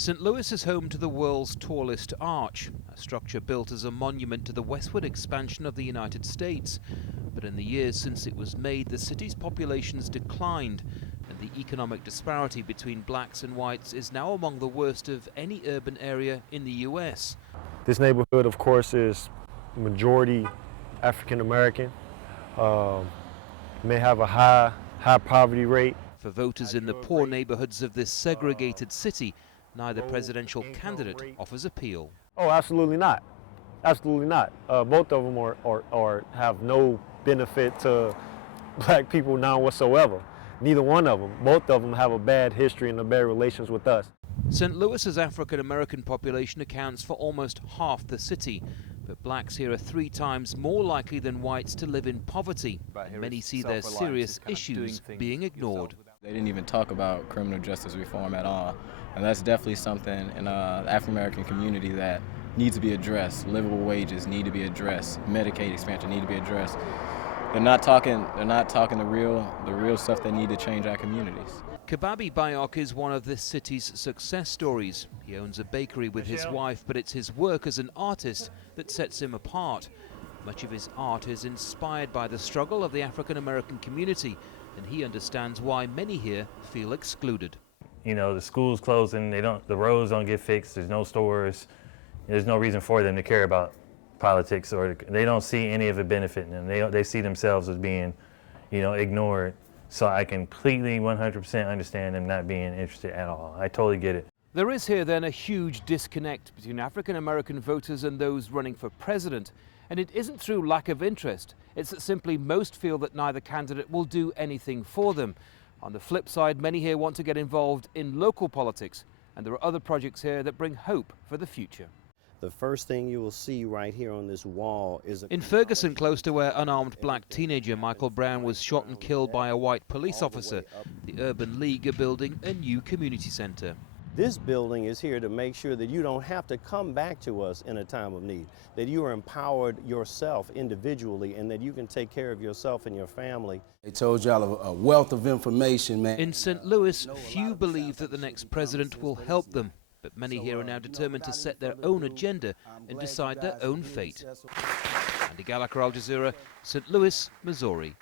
St. Louis is home to the world's tallest arch, a structure built as a monument to the westward expansion of the United States. But in the years since it was made, the city's population's declined, and the economic disparity between blacks and whites is now among the worst of any urban area in the U.S. This neighborhood, of course, is majority African American, may have a high poverty rate. For voters in the poor neighborhoods of this segregated city, neither presidential candidate offers appeal. Oh, absolutely not. Absolutely not. Both of them have no benefit to black people now whatsoever. Neither one of them. Both of them have a bad history and a bad relations with us. St. Louis's African-American population accounts for almost half the city, but blacks here are 3 times more likely than whites to live in poverty. Many see their serious issues being ignored. They didn't even talk about criminal justice reform at all, and that's definitely something in the African-American community that needs to be addressed. Livable wages need to be addressed. Medicaid expansion need to be addressed. They're not talking the real stuff that need to change our communities. Kababi Bayok is one of this city's success stories. He owns a bakery with his wife, but it's his work as an artist that sets him apart. Much of his art is inspired by the struggle of the African-American community, and he understands why many here feel excluded. You know, the school's closing, the roads don't get fixed, there's no stores, there's no reason for them to care about politics, or they don't see any of it benefiting them. They see themselves as being, ignored. So I completely 100% understand them not being interested at all. I totally get it. There is here then a huge disconnect between African-American voters and those running for president. And it isn't through lack of interest. It's that simply most feel that neither candidate will do anything for them. On the flip side, many here want to get involved in local politics. And there are other projects here that bring hope for the future. The first thing you will see right here on this wall is in Ferguson, close to where unarmed black teenager Michael Brown was shot and killed by a white police officer, the Urban League are building a new community center. This building is here to make sure that you don't have to come back to us in a time of need, that you are empowered yourself individually, and that you can take care of yourself and your family. They told y'all a wealth of information, man. In St. Louis, few believe that the next president will help them. But many here are now determined to set their own agenda and decide their own fate. Andy Gallagher, Al Jazeera, St. Louis, Missouri.